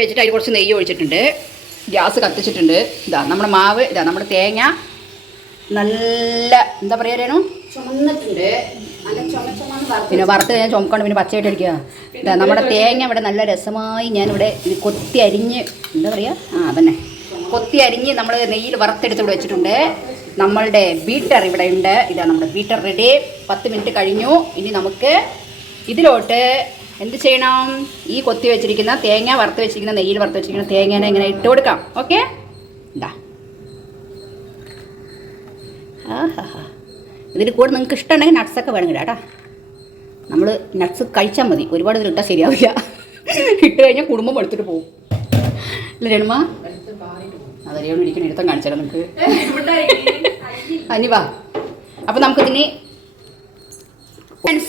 വെച്ചിട്ട് അതിൽ കുറച്ച് നെയ്യ് ഒഴിച്ചിട്ടുണ്ട്. ഗ്യാസ് കത്തിച്ചിട്ടുണ്ട്. ഇതാ നമ്മുടെ മാവ്, ഇതാ നമ്മുടെ തേങ്ങ നല്ല എന്താ പറയുക ചുമന്നിട്ടുണ്ട്. നല്ല പിന്നെ വറുത്ത് ഞാൻ ചുമക്കൊണ്ട് പിന്നെ പച്ചയായിട്ട് അടിക്കുക. ഇതാ നമ്മുടെ തേങ്ങ ഇവിടെ നല്ല രസമായി ഞാനിവിടെ കൊത്തി അരിഞ്ഞ് എന്താ പറയുക അതന്നെ കൊത്തി അരിഞ്ഞ് നമ്മൾ നെയ്യിൽ വറുത്തെടുത്ത് ഇവിടെ വെച്ചിട്ടുണ്ട്. നമ്മളുടെ ബീറ്റർ ഇവിടെ ഉണ്ട്. ഇതാ നമ്മുടെ ബീറ്റർ റെഡി. 10 മിനിറ്റ് കഴിഞ്ഞു. ഇനി നമുക്ക് ഇതിലോട്ട് എന്ത് ചെയ്യണം? ഈ കൊത്തി വെച്ചിരിക്കുന്ന തേങ്ങ വറുത്ത് വെച്ചിരിക്കുന്ന നെയ്യിൽ വറുത്ത് വെച്ചിരിക്കുന്ന തേങ്ങേനെ ഇങ്ങനെ ഇട്ട് കൊടുക്കാം. ഓക്കെ, ഇതാ ഇതിൽ കൂടെ നിങ്ങൾക്ക് ഇഷ്ടമുണ്ടെങ്കിൽ നട്ട്സൊക്കെ വേണമെങ്കിൽ കേട്ടോ. നമ്മൾ നട്ട്സ് കഴിച്ചാൽ മതി, ഒരുപാട് ഇത് ഇട്ടാൽ ശരിയാവില്ല. ഇട്ട് കഴിഞ്ഞാൽ കുടുംബം എടുത്തിട്ട് പോകും. ഇല്ല രേണുമ, അതെ രേണു ഇരിക്കണം, എടുത്താൽ കാണിച്ചാലോ നമുക്ക്. അനിവാ അപ്പോൾ നമുക്കിതിന്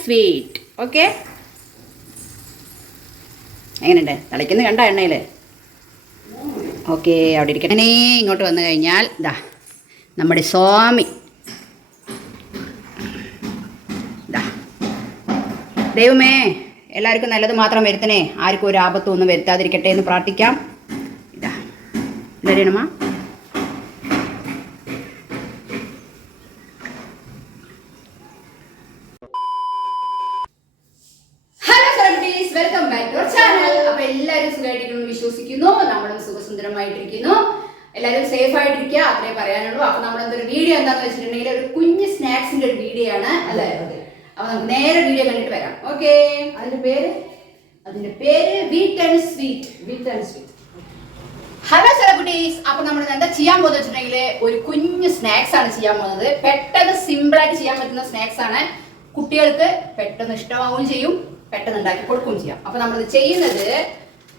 സ്വീറ്റ്. ഓക്കെ, എങ്ങനെയുണ്ട്? തിളയ്ക്കുന്ന കണ്ട എണ്ണയിൽ. ഓക്കെ, അവിടെ ഇരിക്കട്ടെ. അങ്ങനെ ഇങ്ങോട്ട് വന്നു കഴിഞ്ഞാൽ ഇതാ നമ്മുടെ സ്വാമി. ഇതാ ദൈവമേ എല്ലാവർക്കും നല്ലത് മാത്രം വരുത്തണേ, ആർക്കും ഒരു ആപത്തും ഒന്നും വരുത്താതിരിക്കട്ടെ എന്ന് പ്രാർത്ഥിക്കാം. ഇതാ എന്താ ചെയ്യണമ്മ? Welcome back to our channel. അപ്പൊ എല്ലാവരും സുഖമായിട്ടിരിക്കുന്നു വിശ്വസിക്കുന്നു. നമ്മളും സുഖസുന്ദരമായിട്ടിരിക്കുന്നു. എല്ലാവരും സേഫ് ആയിട്ടിരിക്കുക, അത്രേ പറയാനുള്ളൂ. അപ്പൊ നമ്മളെന്തൊരു വീഡിയോ എന്താന്ന് വെച്ചിട്ടുണ്ടെങ്കിൽ ഒരു കുഞ്ഞ് സ്നാക്സിന്റെ ഒരു വീഡിയോ ആണ് അല്ലേ? അപ്പൊ നമുക്ക് നേരെ വീഡിയോ കണ്ടിട്ട് വരാം. ഓക്കെ, അതിന്റെ പേര് wheat and sweet. Hello celebrities. അപ്പൊ നമ്മൾ എന്താ ചെയ്യാൻ പോകുന്നത് വെച്ചിട്ടുണ്ടെങ്കിൽ ഒരു കുഞ്ഞ് സ്നാക്സ് ആണ് ചെയ്യാൻ പോകുന്നത്. പെട്ടെന്ന് സിമ്പിൾ ആയിട്ട് ചെയ്യാൻ പറ്റുന്ന സ്നാക്സ് ആണ്. കുട്ടികൾക്ക് പെട്ടെന്ന് ഇഷ്ടമാവുകയും ചെയ്യും, പെട്ടെന്ന് ഉണ്ടാക്കി കൊടുക്കുകയും ചെയ്യാം. അപ്പൊ നമ്മളിത് ചെയ്യുന്നത്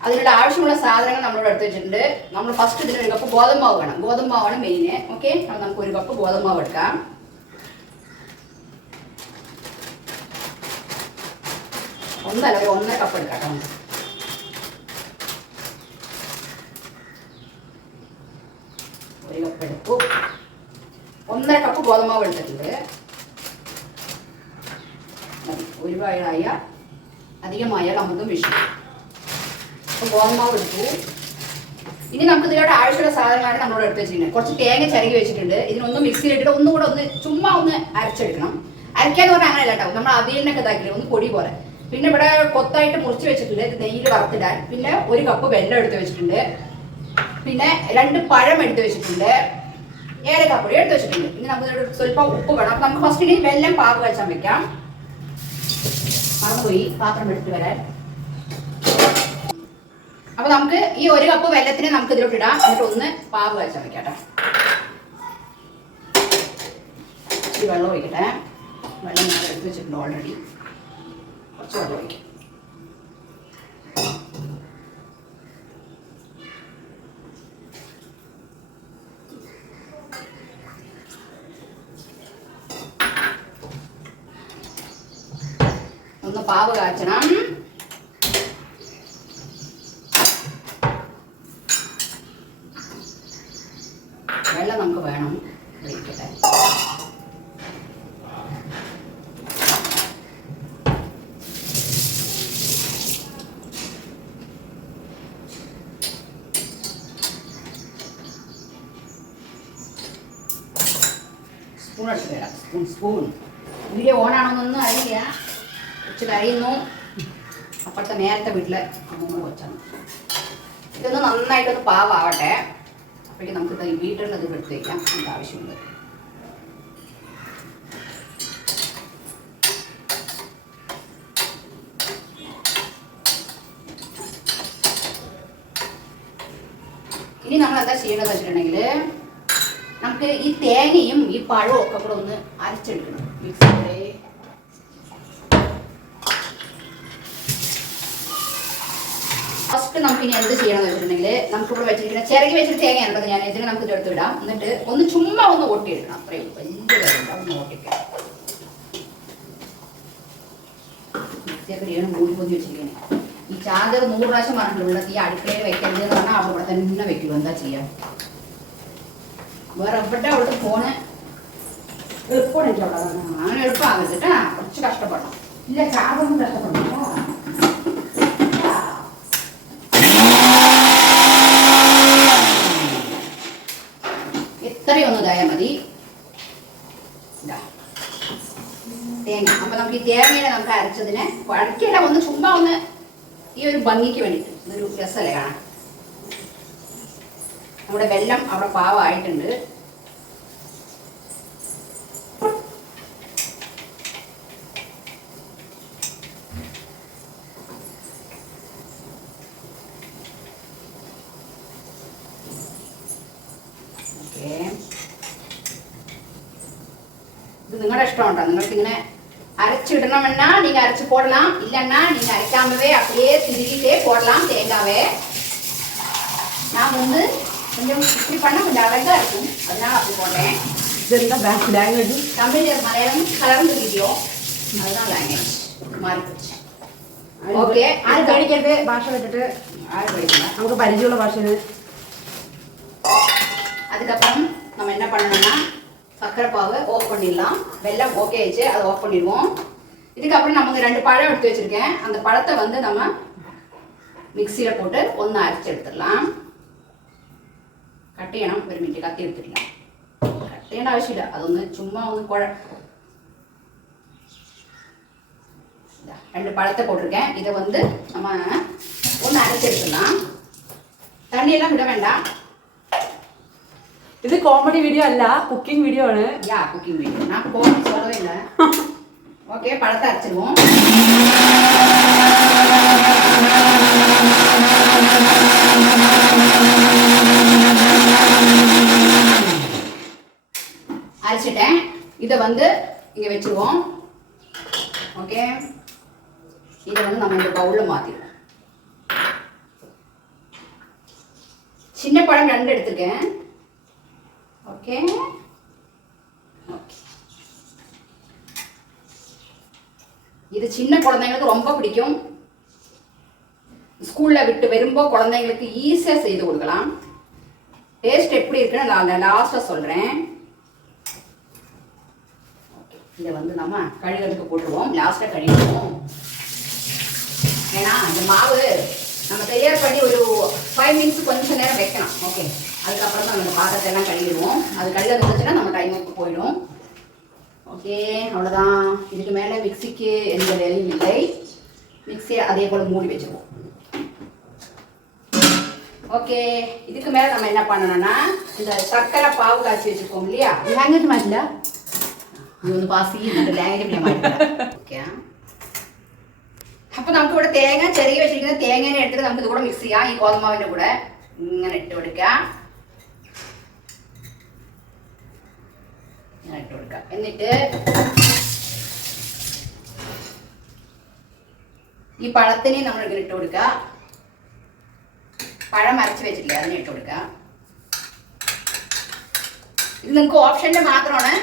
അതിനുള്ള ആവശ്യമുള്ള സാധനങ്ങൾ നമ്മളിവിടെ എടുത്ത് വെച്ചിട്ടുണ്ട്. നമ്മൾ ഫസ്റ്റ് ഇതിന് 1 കപ്പ് ഗോതമ്പ് മാവ് വേണം. ഗോതമ്പ് മാവാണ് മെയിന്. ഓക്കെ, അപ്പോൾ നമുക്ക് 1 കപ്പ് ഗോതമ്പ് മാവ് എടുക്കാം. ഒന്നല്ല, ഒരു 1.5 കപ്പ് എടുക്കാം കേട്ടോ. 1 കപ്പ് എടുത്തു. 1.5 കപ്പ് ഗോതമ്പ് മാവ് എടുത്തിട്ടുണ്ട്. ഒരുപാടായ അധികമായാൽ നമുക്ക് വിഷയം. അപ്പോൾ ഗോതമ്പാവ് എടുത്തു. ഇനി നമുക്ക് ഇതിലോട്ട് ആവശ്യമുള്ള സാധനങ്ങളാണ് നമ്മളോട് എടുത്ത് വെച്ചിരിക്കുന്നത്. കുറച്ച് തേങ്ങ ചിരകി വെച്ചിട്ടുണ്ട്. ഇതിനൊന്ന് മിക്സിയിലിട്ടിട്ട് ഒന്നുകൂടെ ചുമ്മാ ഒന്ന് അരച്ചെടുക്കണം. അരയ്ക്കാന്ന് പറഞ്ഞാൽ അങ്ങനെ അല്ല കേട്ടോ, നമ്മൾ അവിയലിനൊക്കെ ഇതാക്കില്ല, ഒന്ന് പൊടി പോലെ. പിന്നെ ഇവിടെ കൊത്തായിട്ട് മുറിച്ച് വെച്ചിട്ടുണ്ട്, ഇത് നെയ്യിൽ വറുത്തിടാൻ. പിന്നെ 1 കപ്പ് വെള്ളം എടുത്ത് വെച്ചിട്ടുണ്ട്. പിന്നെ 2 പഴം എടുത്ത് വെച്ചിട്ടുണ്ട്. ഏലക്കാപ്പൊടി എടുത്ത് വെച്ചിട്ടുണ്ട്. ഇനി നമുക്ക് സ്വല്പം ഉപ്പ് വേണം. അപ്പം നമുക്ക് ഫസ്റ്റ് ഇനി വെള്ളം പാകം വെച്ചാൽ വെക്കാം. മറന്നുപോയി പാത്രം എടുത്തിട്ട് വരാൻ. അപ്പൊ നമുക്ക് ഈ 1 കപ്പ് വെള്ളത്തിന് നമുക്ക് ഇതിലോട്ട് ഇടാം. എന്നിട്ട് ഒന്ന് പാവ് വെച്ചാൽ വെക്കാട്ടെ. ഇച്ചിരി വെള്ളം ഒഴിക്കട്ടെ. വെള്ളം ഞാൻ എടുത്ത് വെച്ചിട്ടുണ്ട് ഓൾറെഡി. കുറച്ച് വെള്ളം ഒഴിക്കാം. ഒന്ന് പാവ് കാച്ചണം. വെള്ളം നമുക്ക് വേണം. ഒഴിക്കട്ടെ. സ്പൂൺ എടുത്ത് തരാം. സ്പൂൺ വീഡിയോ ഓണാണെന്നൊന്നും അറിയില്ല. കുറച്ച് കഴിയുന്നു. അപ്പോഴത്തെ നേരത്തെ വീട്ടിലെ അമ്മൂമ്മ വെച്ചാണ്. ഇതൊന്ന് നന്നായിട്ടൊന്ന് പാവാവട്ടെ. അപ്പോഴേക്കും നമുക്ക് ഈ വീട്ടിലുള്ള ഇത് എടുത്ത് വയ്ക്കാം. അതിൻ്റെ ആവശ്യമുണ്ട്. ഇനി നമ്മൾ എന്താ ചെയ്യേണ്ടതെന്ന് വെച്ചിട്ടുണ്ടെങ്കിൽ നമുക്ക് ഈ തേങ്ങയും ഈ പഴവും ഒക്കെ കൂടെ ഒന്ന് അരച്ചെടുക്കണം മിക്സിയിലെ. ഫസ്റ്റ് നമുക്ക് ഇനി എന്ത് ചെയ്യണമെന്ന് വെച്ചിട്ടുണ്ടെങ്കിൽ നമുക്കിവിടെ വെച്ചിരിക്കുന്ന ചിരകി വെച്ചിട്ട് തേങ്ങയാണ് ഞാൻ ഇതിന് നമുക്ക് ഇതെടുത്ത് ഇടാം. എന്നിട്ട് ഒന്ന് ചുമ്മാ ഒന്ന് ഒട്ടിയെടുക്കണം. അത്രയും വലിയ കാര്യമില്ല, ഒന്ന് ഓട്ടിക്കാം. മിക്സിയൊക്കെ ചെയ്യണം. മൂടി പൊതി വെച്ചിരിക്കണേ. ഈ ചാർജർ 100 പ്രാവശ്യം പറഞ്ഞിട്ടുള്ള ഈ അടുക്കളയിൽ വെക്കരുതെന്ന് പറഞ്ഞാൽ അവിടെ ഇവിടെ തന്നെ വെക്കുള്ളൂ. എന്താ ചെയ്യാം? വേറെ എവിടെ അവിടുത്തെ ഫോണ് എളുപ്പമാണ്. എനിക്ക് അവിടെ അങ്ങനെ എളുപ്പമാകരുത് കേട്ടാ. കുറച്ച് കഷ്ടപ്പെടണം. ഇല്ല, ചാർജൊന്നും കഷ്ടപ്പെടണം കേട്ടോ. ഒന്ന് ഇതായാൽ മതി. തേങ്ങ. അപ്പൊ നമുക്ക് ഈ തേങ്ങയെ നമുക്ക് അരച്ചതിനെ അരക്കല്ല, ഒന്ന് ചുമ്മാ ഒന്ന് ഈ ഒരു ഭംഗിക്ക് വേണ്ടിയിട്ട് ഇതൊരു രസമല്ലേ കാണാൻ. നമ്മുടെ വെള്ളം അവിടെ പാകമായിട്ടുണ്ട്. இது നിങ്ങളുടെ ഇഷ്ടമുണ്ടോ, നിങ്ങൾക്ക് ഇങ്ങനെ அரைச்சிடணும்னா நீங்க அரைச்சு போடலாம், இல்லைன்னா நீங்க அரைக்காமவே அப்படியே திருவிட்டே போடலாம் தேங்காவே. நான் வந்து கொஞ்சம் இப்படி பண்ண கொஞ்சம் அழகா இருக்கும், அதனால அப்படி போட்டேன். லாங்குவேஜ் தமிழ் மலையாளம் கலந்து வீடியோ, அதுதான் லாங்குவேஜ் மாறி போச்சு. ஓகே, ஆறு படிக்கிறது ഭാഷ വിട്ടിട്ട് ஆறு படிக்கலாம், நமக்கு പരിചയമുള്ള ഭാഷയാണ്. அதுக்கப்புறம் நம்ம என்ன பண்ணணும்னா சக்கரை பாவை ஆஃப் பண்ணிடலாம். வெல்லம் ஓகே ஆயிடுச்சு, அதை ஆஃப் பண்ணிடுவோம். இதுக்கப்புறம் நமக்கு 2 பழம் எடுத்து வச்சிருக்கேன். அந்த பழத்தை வந்து நம்ம மிக்சியில் போட்டு ஒன்று அரைச்சி எடுத்துடலாம். கட் ചെയ്യണം, ഒരു മിനിറ്റ് കത്തി എടുത്തിട്ടില്ല. കട്ട് ചെയ്യേണ്ട ആവശ്യമില്ല, അതൊന്ന് ചുമ്മാ ഒന്ന് 2 பழத்தை போட்டிருக்கேன். இதை வந்து நம்ம ஒன்று அரைச்சி எடுத்துடலாம். தண்ணியெல்லாம் விட வேண்டாம். ഇത് കോമഡി വീഡിയോ അല്ല, കുക്കിംഗ് വീഡിയോ ആണ്. யா குக்கிங் வீடியோ, நான் கோமடி சொல்லவே இல்லை. ஓகே, பழத்தை அரைச்சிடுவோம். அரைச்சிட்டேன். இதை வந்து இங்கே வச்சுருவோம். ஓகே, இதை வந்து நம்ம இந்த பவுலில் மாற்றிடுவோம். சின்ன பழம் 2 எடுத்துருக்கேன். ஓகே ஓகே, இது சின்ன குழந்தைங்களுக்கு ரொம்ப பிடிக்கும். ஸ்கூலில் விட்டு வரும்போது குழந்தைங்களுக்கு ஈஸியாக செய்து கொடுக்கலாம். டேஸ்ட் எப்படி இருக்குன்னு நான் லாஸ்ட்டாக சொல்கிறேன். ஓகே, இதை வந்து நம்ம கழுகுறதுக்கு போட்டுருவோம். லாஸ்ட்டாக கழுவிடுவோம். ஏன்னா அந்த மாவு நம்ம தயார் பண்ணி ஒரு 5 மினிட்ஸ் கொஞ்சம் நேரம் வைக்கணும். ஓகே, அதுக்கப்புறம் நம்ம இந்த பாத்திரத்தை எல்லாம் கழுவிடுவோம். அது கழுக இருந்துச்சுன்னா நம்ம டைமுக்கு போயிடும். ஓகே, அவ்வளோதான். இதுக்கு மேலே மிக்சிக்கு எந்த வேலையும் இல்லை. மிக்சியை அதே போல் மூடி வச்சுருவோம். ஓகே, இதுக்கு மேலே நம்ம என்ன பண்ணணும்னா இந்த சர்க்கரை பாவு காய்ச்சி வச்சுருக்கோம் இல்லையா, லாங்குவேஜ் மாറ്റില്ല, ഇത് ഒന്ന് പാസ് ചെയ്യുന്നുണ്ട്, ലാംഗ്വേജ് മാറ്റില്ല. ഓക്കെ, അപ്പോൾ നമുക്ക് ഇവിടെ തേങ്ങ ചെറിയ വെച്ചിരിക്കുന്ന തേങ്ങേനെ എടുത്തിട്ട് നമുക്ക് ഇത് കൂടെ മിക്സ് ചെയ്യാം. ഈ ഗോതമ്പാവിൻ്റെ കൂടെ ഇങ്ങനെ ഇട്ട് കൊടുക്കാം. ഇങ്ങനെ ഇട്ട് കൊടുക്കാം. എന്നിട്ട് ഈ പഴത്തിനെ നമ്മൾ ഇങ്ങനെ ഇട്ട് കൊടുക്കുക. പഴം അരച്ച് വെച്ചിട്ടില്ലേ, അതിനെ ഇട്ട് കൊടുക്കുക. ഇത് നിങ്ങൾക്ക് ഓപ്ഷൻ്റെ മാത്രമാണ്.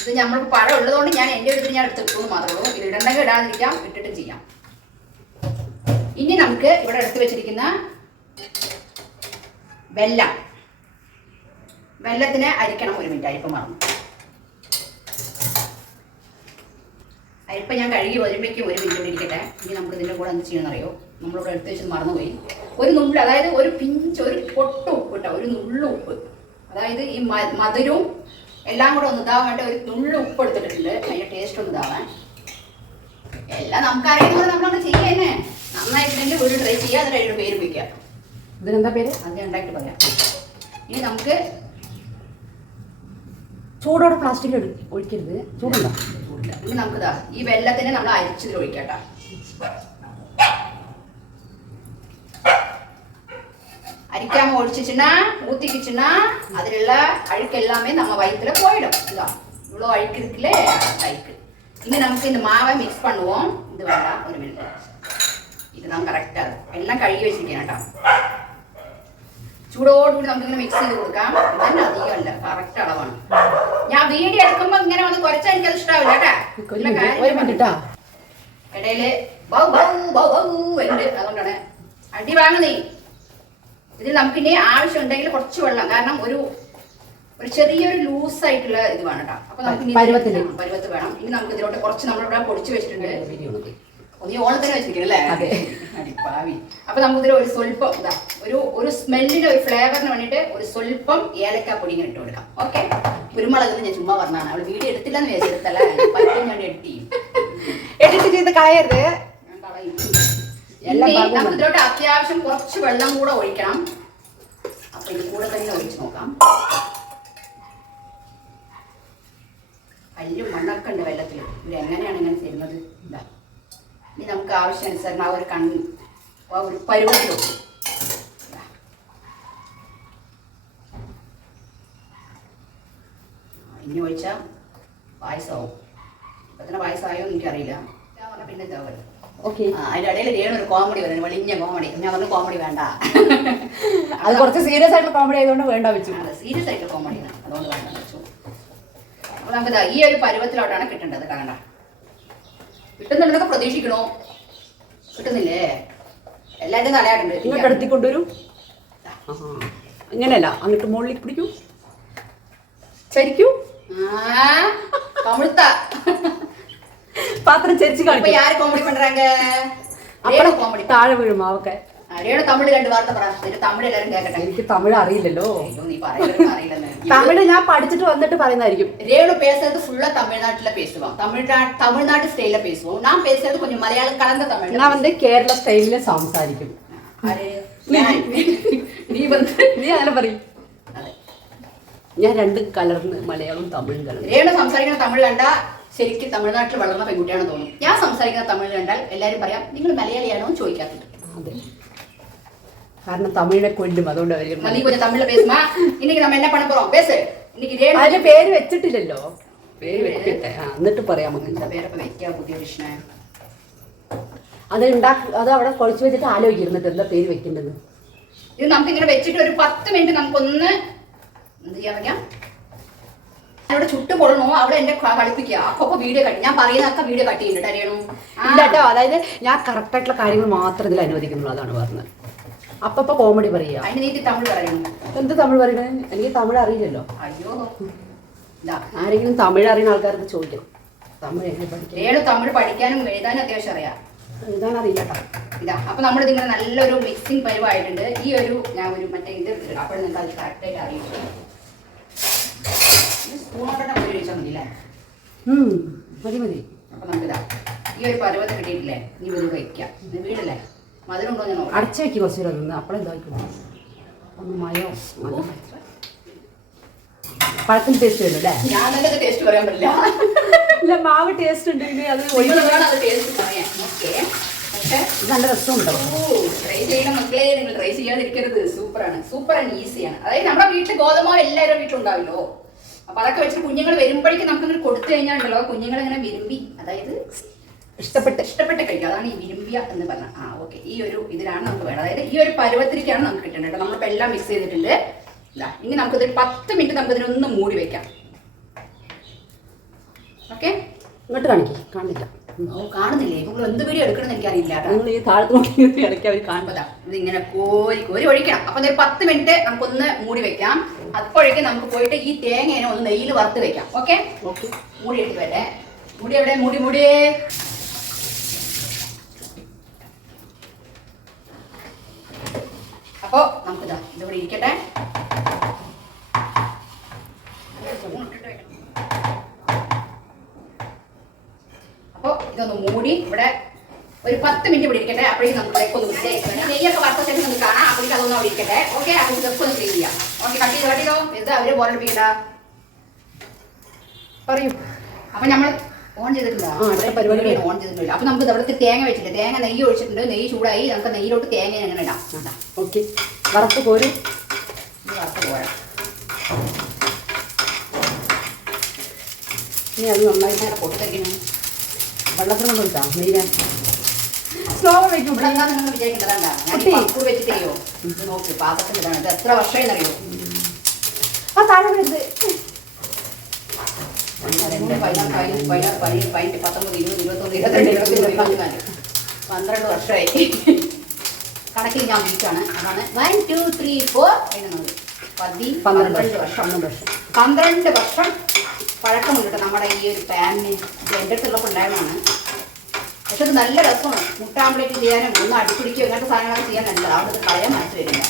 ഇത് നമ്മൾക്ക് പഴം ഉള്ളതുകൊണ്ട് ഞാൻ എൻ്റെ വീട്ടിൽ ഞാൻ എടുത്തിട്ടു മാത്രമേ ഉള്ളൂ. ഇത് ഇടണ്ടെങ്കിൽ ഇടാതിരിക്കാം, ഇട്ടിട്ടും ചെയ്യാം. ഇനി നമുക്ക് ഇവിടെ എടുത്ത് വെച്ചിരിക്കുന്ന വെല്ലത്തിനെ അരിക്കണം. ഒരു മിനിറ്റ്, അരിപ്പം മറന്നു. അരിപ്പം ഞാൻ കഴുകി വരുമ്പോഴേക്കും 1 മിനിറ്റ് ഇരിക്കട്ടെ. ഇനി നമുക്ക് ഇതിൻ്റെ കൂടെ എന്ത് ചെയ്യണമെന്നറിയോ, നമ്മളിവിടെ എടുത്ത് വെച്ചത് മറന്നുപോയി. ഒരു നുള്ളു, അതായത് ഒരു പിഞ്ച്, ഒരു പൊട്ട് ഉപ്പ് ഇട്ടോ, ഒരു നുള്ളു ഉപ്പ്. അതായത് ഈ മധുരവും എല്ലാം കൂടെ ഒന്ന് ഇതാവാൻ വേണ്ടി ഒരു നുള്ളു ഉപ്പ് എടുത്തിട്ടുണ്ട്, അതിൻ്റെ ടേസ്റ്റ് ഒന്ന് ഇതാവാൻ. എല്ലാം നമുക്കറിയുന്നത് നമ്മളൊക്കെ ചെയ്യുക തന്നെ. നന്നായിട്ടുണ്ടെങ്കിൽ വീട് ട്രൈ ചെയ്യുക, അതിൻ്റെ അതിൻ്റെ പേര് വയ്ക്കുക. ഇതിനെന്താ പേര്? അത് ഉണ്ടാക്കിയിട്ട് പറയാം. ഇനി നമുക്ക് ചൂടോടെ പ്ലാസ്റ്റിക് ഒഴിക്കരുത്, ചൂടില്ല. ഇനി നമുക്കിതാ ഈ വെല്ലത്തിനെ നമ്മൾ അരിച്ചതിൽ ഒഴിക്കട്ടോ. அரிக்காம ஒழிச்சுச்சுன்னா ஊற்றிக்கிச்சுன்னா அதில் உள்ள அழுக்கு எல்லாமே நம்ம வயிற்றுல போயிடும். இதுதான் இவ்வளோ அழுக்கு இருக்குல்ல, அழுக்கு. இனி நமக்கு இந்த மாவை மிக்ஸ் பண்ணுவோம். இது வேண்டாம், ஒரு மினிட். இதுதான் கரெக்டாக இருக்கும். எல்லாம் கழுகி வச்சுருக்கேன் കേട്ടോ. ചൂടോട് കൂടി നമുക്കിങ്ങനെ മിക്സ് ചെയ്ത് കൊടുക്കാം. ഇതന്നെ അധികമല്ല, കറക്റ്റ് അളവാണ്. ഞാൻ വീഡിയോ എടുക്കുമ്പോൾ ഇങ്ങനെ വന്ന് കുറച്ചാൽ എനിക്കത് ഇഷ്ടാവില്ല കേട്ടാ. ഇടയില് ബൗ ബൗ ബൗ ബൗ ഉണ്ട്, അതുകൊണ്ടാണ്. അടി വാങ്ങുന്നേ. ഇതിൽ നമുക്കിനി ആവശ്യമുണ്ടെങ്കിൽ കുറച്ച് വെള്ളം, കാരണം ഒരു ചെറിയൊരു ലൂസായിട്ടുള്ള ഇത് വേണം കേട്ടോ. അപ്പൊ നമുക്ക് പരുവത്ത് വേണം. ഇനി നമുക്ക് ഇതിലോട്ട് കുറച്ച് നമ്മളിവിടെ പൊടിച്ചു വെച്ചിട്ടുണ്ട്. നീ ഓണത്തിന് വെച്ചിരിക്കണല്ലേ, അടിപ്പാവി. അപ്പൊ നമുക്കിതിൽ ഒരു സ്വല്പം ഇതാ ഒരു സ്മെല്ലിന് ഒരു ഫ്ലേവറിന് വേണ്ടിയിട്ട് ഒരു സ്വല്പം ഏലക്കാപ്പൊടി ഇങ്ങനെ ഇട്ട് കൊടുക്കാം. ഓക്കെ, കുരുമുളക് ഞാൻ ചുമ്മാ പറഞ്ഞാണ്. അവള് വീഡിയോ എടുത്തില്ലെന്ന് വിചാരിച്ചെടുത്തല്ല, പറ്റും ഞാൻ എഡിറ്റ് ചെയ്യും. എഡിറ്റ് ചെയ്ത് കളയരുത്. ഞാൻ കളയും. നമുക്ക് ഇതിലോട്ട് അത്യാവശ്യം കുറച്ച് വെള്ളം കൂടെ ഒഴിക്കണം. അപ്പൊ ഇത് കൂടെ തന്നെ ഒഴിച്ച് നോക്കാം. കല്ലും മണ്ണൊക്കെ ഉണ്ട് വെള്ളത്തിൽ. ഇത് എങ്ങനെയാണ് ഇങ്ങനെ ചെയ്യുന്നത്? ഇതാ, ഇനി നമുക്ക് ആവശ്യാനുസരണം ആ ഒരു പരുവത്തിലും ഇനി ഒഴിച്ചാൽ പായസമാവും. ഇപ്പൊ തന്നെ പായസമായോ എനിക്കറിയില്ല. ഞാൻ പറഞ്ഞ പിന്നെ ഇതാവും. ഓക്കെ, അതിന്റെ ഇടയിൽ രേണു ഒരു കോമഡി വരുന്നത്, വെളിഞ്ഞ കോമഡി. ഞാൻ പറഞ്ഞു കോമഡി വേണ്ട, അത് കുറച്ച് സീരിയസ് ആയിട്ടുള്ള കോമഡി ആയതുകൊണ്ട് വേണ്ട വെച്ചു. സീരിയസ് ആയിട്ടുള്ള കോമഡിയാണ്, അതുകൊണ്ട് വേണ്ട വെച്ചു. അപ്പൊ നമുക്ക് ഈ ഒരു പരുവത്തിലോട്ടാണ് കിട്ടേണ്ടത്. കാണണ്ട, കിട്ടുന്നുണ്ടെന്നൊക്കെ പ്രതീക്ഷിക്കണോ? കിട്ടുന്നില്ലേ? എല്ലാവരും തലയാട്ടുണ്ട്. ഇങ്ങോട്ട് അടുത്തി കൊണ്ടുവരും. ഇങ്ങനെയല്ല, അങ്ങോട്ട് മുകളിൽ പിടിക്കൂ, ചരിക്കൂ. തമിഴ്ത്ത പാത്രം ചരിച്ച് കാണിക്കും. யாரு காமெடி பண்றாங்க? അപ്പുറം കോമഡി താഴെ വീഴും മാവൊക്കെ. രേണു തമിഴ് 2 വാർത്ത പറ. തമിഴ് എല്ലാവരും കേൾക്കട്ടെ. എനിക്ക് തമിഴ് അറിയില്ലല്ലോ. നീ പറയുന്നത് അറിയില്ലെന്ന്. തമിഴ് ഞാൻ പഠിച്ചിട്ട് വന്നിട്ട് പറയുന്നതായിരിക്കും. ரேணு பேசுறது ஃபுல்லா தமிழ்நாட்டுல பேசுவான். தமிழ்நாட்டு ஸ்டைல்ல பேசுவோம். நான் பேசுறது கொஞ்சம் மலையாளம் கலந்த தமிழ். ഞാൻ வந்து കേരള സ്റ്റൈലില് സംസാരിക്കും. നീ അങ്ങനെ പറയും. ഞാൻ രണ്ടും കലർന്ന് മലയാളവും തമിഴും കലർന്ന്. രേണു സംസാരിക്കുന്ന തമിഴ് കണ്ടാ ശരിക്കും തമിഴ്നാട്ടിൽ വളർന്ന പെൺകുട്ടിയാണെന്ന് തോന്നും. ഞാൻ സംസാരിക്കുന്ന തമിഴ് കണ്ടാൽ എല്ലാവരും പറയാം നിങ്ങൾ മലയാളിയാണോ എന്ന് ചോദിക്കാറുണ്ട്. അതെ, കാരണം തമിഴിനെ കൊല്ലും, അതുകൊണ്ട് അവർ നീ கொஞ்சம் தமிழ்ல பேசுமா. இன்னைக்கு நம்ம என்ன பண்ண போறோம்? பேசு. இன்னைக்கு രേണു അതിന്റെ പേര് വെച്ചിട്ടില്ലല്ലോ. പേര് വെക്കട്ടെ, എന്നിട്ട് പറയാം. എന്താ പേരൊക്കെ വെക്കാം പുതിയ കൃഷ്ണ? അത് അത് അവിടെ കുഴച്ച് വെച്ചിട്ട് ആലോചിക്കുന്നിട്ട് എന്താ പേര് വെക്കേണ്ടത്. ഇത് നമുക്ക് ഇങ്ങനെ വെച്ചിട്ട് ഒരു 10 മിനിറ്റ് നമുക്കൊന്ന് എന്ത് ചെയ്യാൻ പറ്റാം, അവിടെ ചുട്ട് കൊള്ളണോ അവിടെ എന്റെ കളിപ്പിക്കുക. അപ്പൊ വീഡിയോ കട്ടി, ഞാൻ പറയുന്നതൊക്കെ വീഡിയോ കട്ട് ചെയ്യുന്നുണ്ട്. അറിയണോ? ഇല്ല കേട്ടോ, അതായത് ഞാൻ കറക്റ്റ് ആയിട്ടുള്ള കാര്യങ്ങൾ മാത്രം ഇതിൽ അനുവദിക്കുന്നുള്ളൂ, അതാണ് പറഞ്ഞത്. അപ്പൊ കോമഡി പറയാ. അതിന് നീ തമിഴ് പറയണം. എന്ത് തമിഴ് പറയണേ? എനിക്ക് തമിഴ് അറിയില്ലല്ലോ. അയ്യോ, ആരെങ്കിലും തമിഴ് അറിയുന്ന ആൾക്കാർക്ക് ചോദിക്കണം. തമിഴ് എങ്ങനെ പഠിക്കും? രേണു തമിഴ് പഠിക്കാനും എഴുതാനും അത്യാവശ്യം അറിയാം. എഴുതാൻ അറിയില്ല കേട്ടോ. ഇതാ, അപ്പൊ നമ്മളിത് ഇങ്ങനെ നല്ലൊരു മിക്സിംഗ് പരിവായിട്ടുണ്ട്. ഈ ഒരു ഞാൻ ഒരു മറ്റേ ഇത് അപ്പോൾ നിങ്ങൾക്ക് അത് കറക്റ്റായിട്ട് അറിയില്ല. സ്പൂണോട്ടെ പോയി ഒഴിച്ചാൽ മതിയില്ലേ? മതി മതി. അപ്പൊ നമുക്കിതാ ഈ ഒരു പരുവത്തെ കിട്ടിയിട്ടില്ലേ, നീ ഇത് വയ്ക്കാം. ഇത് വീടല്ലേ, മധുരമുണ്ടോ ഞാൻ നോക്കാം. അടച്ചു വെക്കി കുറച്ച് നേരം നിന്ന്, അപ്പോഴെന്തായിരിക്കും ഒന്ന് മയോ പഴത്തിന് ടേസ്റ്റ് വരും അല്ലേ? ഞാൻ തന്നെ ടേസ്റ്റ് പറയാൻ പറ്റില്ല. ഇല്ല, മാവ് ടേസ്റ്റ് ഉണ്ടെങ്കിൽ അത് അത് ടേസ്റ്റ് പറയാം. ഓക്കെ, പക്ഷേ നല്ല രസമുണ്ടോ? ട്രൈ ചെയ്യണം മക്കളെ, നിങ്ങൾ ട്രൈ ചെയ്യാതിരിക്കരുത്. സൂപ്പറാണ്, സൂപ്പർ ആൻഡ് ഈസിയാണ്. അതായത് നമ്മുടെ വീട്ടിൽ ഗോതമാവ് എല്ലാവരും വീട്ടിലുണ്ടാവില്ലോ. അപ്പൊ അതൊക്കെ വെച്ചിട്ട് കുഞ്ഞുങ്ങൾ വരുമ്പോഴേക്കും നമുക്ക് കൊടുത്തു കഴിഞ്ഞാൽ ഉണ്ടല്ലോ, കുഞ്ഞുങ്ങൾ ഇങ്ങനെ വിരുമ്പി, അതായത് ഇഷ്ടപ്പെട്ട് കഴിക്കുക. അതാണ് ഈ വിരുമ്പിയ എന്ന് പറഞ്ഞാൽ. ഓക്കെ, ഈ ഒരു ഇതിലാണ് നമുക്ക് വേണം. അതായത് ഈ ഒരു പരുവത്തിലേക്കാണ് നമുക്ക് കിട്ടേണ്ടത് കേട്ടോ. നമ്മളിപ്പോൾ എല്ലാം മിക്സ് ചെയ്തിട്ടുണ്ട്. ഇനി നമുക്കിത് 10 മിനിറ്റ് നമുക്ക് ഇതിനൊന്ന് മൂടി വെക്കാം. ഓക്കെ, ഇങ്ങോട്ട് കാണില്ല. കാണുന്നില്ലേ? നിങ്ങൾ എന്ത് വീഡിയോ എടുക്കണമെന്ന് എനിക്കറിയില്ല. നിങ്ങൾ ഈ താഴത്ത് ഇടയ്ക്ക് അവർ കാണുമ്പോൾ ഇത് ഇങ്ങനെ കോരി ഒഴിക്കണം. അപ്പൊ ഒരു 10 മിനിറ്റ് നമുക്കൊന്ന് മൂടി വെക്കാം. അപ്പോഴേക്കും നമുക്ക് പോയിട്ട് ഈ തേങ്ങേനെ ഒന്ന് നെയ്യിൽ വറുത്ത് വെക്കാം. ഓക്കെ, മൂടി എടുത്ത് വരെ. മൂടി എവിടെ? മൂടി അപ്പോ നമുക്കിതാ ഇതിവിടെ ഇരിക്കട്ടെ. അപ്പൊ ഇതൊന്ന് മൂടി ഇവിടെ ഒരു 10 മിനിറ്റ് ഇവിടെ ഇരിക്കട്ടെ. അപ്പോഴേക്കും നമുക്ക് ഒന്ന് നെയ്യൊക്കെ വറുത്ത ശേഷം നമുക്ക് കാണാം. അപ്പോഴേക്കും അതൊന്നും അവിടെ ഇരിക്കട്ടെ. ഓക്കെ, അപ്പൊ ഇതൊക്കെ ഒന്ന് ക്ലീൻ ചെയ്യാം. ഓക്കെ, കട്ട് ചെയ്തോ. എന്താ അവര് ബോറടിപ്പിക്കണ്ട പറയൂ. അപ്പൊ നമ്മൾ ഓൺ ചെയ്തിട്ടില്ല, ഓൺ ചെയ്തിട്ടില്ല. അപ്പൊ നമുക്ക് ഇവിടുത്തെ തേങ്ങ വെച്ചിട്ട് തേങ്ങ നെയ്യ് ഒഴിച്ചിട്ടുണ്ട്. നെയ്യ് ചൂടായി, നമുക്ക് നെയ്യിലോട്ട് തേങ്ങ എങ്ങനെ ഇടാം. ഓക്കെ, വറുത്ത് പോരും. വറുത്ത് പോരാ. ഇനി അത് നന്നായിട്ട് പൊട്ടിത്തെറിക്കണം. വെള്ളത്തിന് കൊടുത്താ നെയ്യാൻ സ്ലോ വയ്ക്കും. ഇവിടെ എന്താ നിങ്ങൾ വിചാരിക്കേണ്ടതാ, ഞാൻ പക്കൂർ വെച്ചിട്ടോ. ഇത് നോക്ക്, പാത്രത്തിൽ ഇതാണ്. ഇത് എത്ര വർഷമായി അറിയോ? ആ താഴെ വരുന്നത് 12 15 19 20 21 22 23 12 വർഷമായി. കണക്കിൽ ഞാൻ വീട്ടാണ്. അതാണ് 1 2 3 4 12 വർഷം. 12 വർഷം പഴക്കമുണ്ട് നമ്മുടെ ഈ ഒരു പാനിന്. ഇത് എൻ്റെ അടുത്തുള്ളപ്പോൾ ഉണ്ടായതാണ്. പക്ഷെ അത് നല്ല രസമാണ്. മുട്ട ആംപ്ലേറ്റ് ചെയ്യാനും ഒന്ന് അടിപ്പിടിക്കുകയോ ഇങ്ങനത്തെ സാധനങ്ങളൊക്കെ ചെയ്യാൻ നല്ലതാണ്. അവിടെ കളയാൻ മനസ്സിൽ വരില്ല.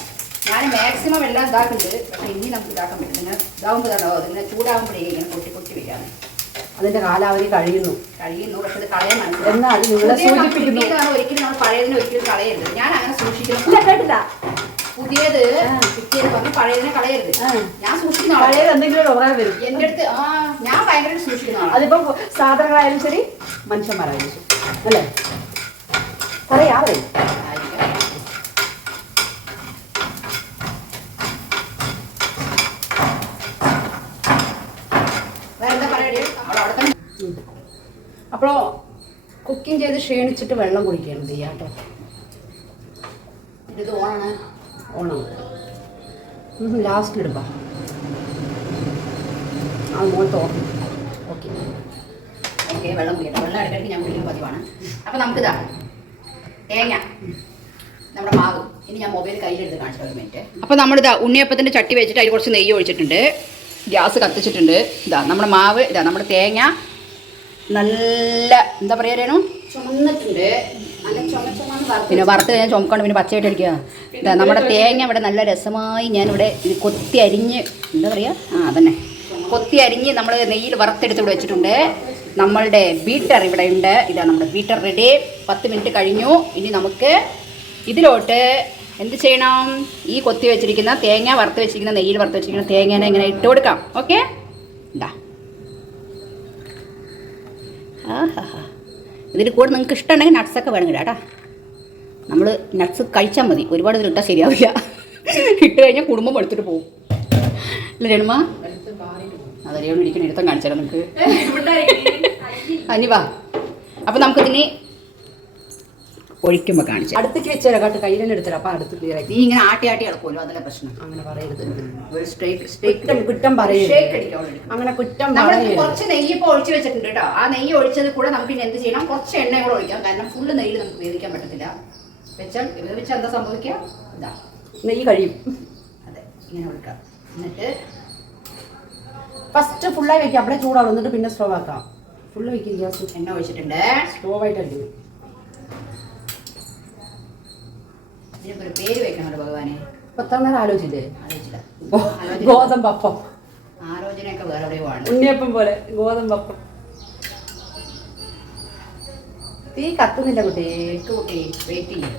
ഞാൻ മാക്സിമം എല്ലാം ഇതാക്കുന്നുണ്ട്. പക്ഷെ ഇനി നമുക്ക് ഇതാക്കാൻ പറ്റില്ല. ഇങ്ങനെ ഇതാവുമ്പോൾ ഇതാണോ അതിങ്ങനെ ചൂടാകുമ്പോഴേ ഇങ്ങനെ പൊട്ടി പൊട്ടി വയ്ക്കാണ്. അതിന്റെ കാലാവധി കഴിയുന്നു. പക്ഷെ അത് കളയാൻ എന്നാൽ നിങ്ങളെ സൂചിപ്പിക്കുന്നു. ഒരിക്കലും നമ്മൾ പഴയതിനെ ഒരിക്കലും കളയരുത്. ഞാൻ അങ്ങനെ സൂക്ഷിക്കുന്നു. കേട്ടില്ല. പുതിയത് കിട്ടിയത് പറഞ്ഞ് പഴയതിനെ കളയരുത്. ഞാൻ സൂക്ഷിക്കുന്ന പഴയത് എന്തെങ്കിലും ഉപകാരം വരും. എന്റെ അടുത്ത് ഞാൻ ഭയങ്കര സൂക്ഷിക്കുന്ന ആളാണ്. അതിപ്പോ സാധനങ്ങളായാലും ശരി മനുഷ്യന്മാരായാലും ശരി അല്ലേ? പറയാ പറയും. അപ്പോഴോ കുക്കിംഗ് ചെയ്ത് ക്ഷീണിച്ചിട്ട് വെള്ളം കുടിക്കണം ചെയ്യാട്ടോ. ഇത് ഓണാണ്. ലാസ്റ്റ് ഇടുമ്പോ അത് മോളത്ത് ഓർമ്മ. ഓക്കെ വെള്ളം കുടിക്കട്ടെ. വെള്ളം ഇടയ്ക്കിടയ്ക്ക് ഞാൻ കുടിക്കുന്ന പതിവാണ്. അപ്പം നമുക്കിതാ തേങ്ങ, നമ്മുടെ മാവ്. ഇനി ഞാൻ മൊബൈൽ കയ്യിലെടുത്ത് കാണിച്ചു ഒരു മിനിറ്റ്. അപ്പോൾ നമ്മളിതാ ഉണ്ണിയപ്പത്തിൻ്റെ ചട്ടി വെച്ചിട്ട് അതിൽ കുറച്ച് നെയ്യ് ഒഴിച്ചിട്ടുണ്ട്. ഗ്യാസ് കത്തിച്ചിട്ടുണ്ട്. ഇതാ നമ്മുടെ മാവ്, ഇതാ നമ്മുടെ തേങ്ങ നല്ല എന്താ പറയുക ചുമന്നിട്ടുണ്ട്. പിന്നെ വറുത്ത് കഴിഞ്ഞാൽ ചുമക്കാണ്ട് പിന്നെ പച്ചയായിട്ട് അടിക്കുക. ഇതാ നമ്മുടെ തേങ്ങ ഇവിടെ നല്ല രസമായി ഞാനിവിടെ ഇത് കൊത്തി അരിഞ്ഞ് എന്താ പറയുക അതന്നെ കൊത്തി അരിഞ്ഞ് നമ്മൾ നെയ്യിൽ വറുത്തെടുത്ത് ഇവിടെ വെച്ചിട്ടുണ്ട്. നമ്മളുടെ ബീറ്റർ ഇവിടെ ഉണ്ട്. ഇതാ നമ്മുടെ ബീറ്റർ റെഡി. 10 മിനിറ്റ് കഴിഞ്ഞു. ഇനി നമുക്ക് ഇതിലോട്ട് എന്ത് ചെയ്യണം? ഈ കൊത്തി വെച്ചിരിക്കുന്ന തേങ്ങ വറുത്ത് വെച്ചിരിക്കുന്ന നെയ്യിൽ വറുത്ത് വെച്ചിരിക്കുന്ന തേങ്ങേനെ ഇങ്ങനെ ഇട്ട് കൊടുക്കാം. ഓക്കെ ഇതാ. ഇതിൽ കൂടെ നിങ്ങൾക്ക് ഇഷ്ടമുണ്ടെങ്കിൽ നട്ട്സൊക്കെ വേണമെങ്കിൽ കേട്ടോ. നമ്മൾ നട്ട്സ് കഴിച്ചാൽ മതി. ഒരുപാട് ഇതിൽ ഇട്ടാൽ ശരിയാവില്ല. ഇട്ട് കഴിഞ്ഞാൽ കുടുംബം എടുത്തിട്ട് പോകും. അല്ല രേണുമ? അതെ രേണു ഇരിക്കണം. എടുത്താൽ കാണിച്ചാലോ നമുക്ക്. അനിവാ. അപ്പം നമുക്കിതിന് ഒഴിക്കുമ്പോൾ കാണിച്ചു അടുത്തേക്ക് വെച്ചാലോ കേട്ടോ. കയ്യിലെന്നെ എടുത്തരാം. അപ്പം അടുത്ത് ക്ലിയർ ആയി. നീ ഇങ്ങനെ ആട്ടി ആട്ടി ഇളക്കുമല്ലോ, അതല്ല പ്രശ്നം. അങ്ങനെ പറയരുത്. ഒരു കുറ്റം പറയരുത്. അങ്ങനെ കുറ്റം പറയരുത്. കുറച്ച് നെയ്യ് ഇപ്പോൾ ഒഴിച്ച് വെച്ചിട്ടുണ്ട് കേട്ടോ. ആ നെയ്യ് ഒഴിച്ചത് കൂടെ നമുക്ക് ഇനി എന്ത് ചെയ്യണം? കുറച്ച് എണ്ണ കൂടെ ഒഴിക്കാം. കാരണം ഫുള്ള് നെയ്യിൽ നമുക്ക് വേവിക്കാൻ പറ്റത്തില്ല. വേവിച്ചാൽ എന്താ സംഭവിക്കുക? ഇതാ നെയ്യ് കഴിയും. അതെ ഇങ്ങനെ ഒഴിക്കാം. എന്നിട്ട് ഫസ്റ്റ് ഫുള്ളായി വെക്കാം. അവിടെ ചൂടാവും. എന്നിട്ട് പിന്നെ സ്ലോ ആക്കാം. ഫുള്ള് വെക്കും. ഗ്യാസ് എണ്ണ ഒഴിച്ചിട്ടുണ്ട്. സ്ലോ ആയിട്ടല്ലേ. ഇതിനൊക്കെ ഒരു പേര് വെക്കണമല്ലോ ഭഗവാനെ. ഇപ്പൊ എത്ര നേരം ആലോചിച്ചില്ലേ? ആലോചിച്ചില്ല. ഗോതമ്പപ്പം. ആലോചനയൊക്കെ വേറെ എവിടെയോ ആണ്. ഉണ്ണിയപ്പം പോലെ ഗോതമ്പപ്പം. തീ കത്തുന്നില്ല കുട്ടി. വെയിറ്റ് ചെയ്യും.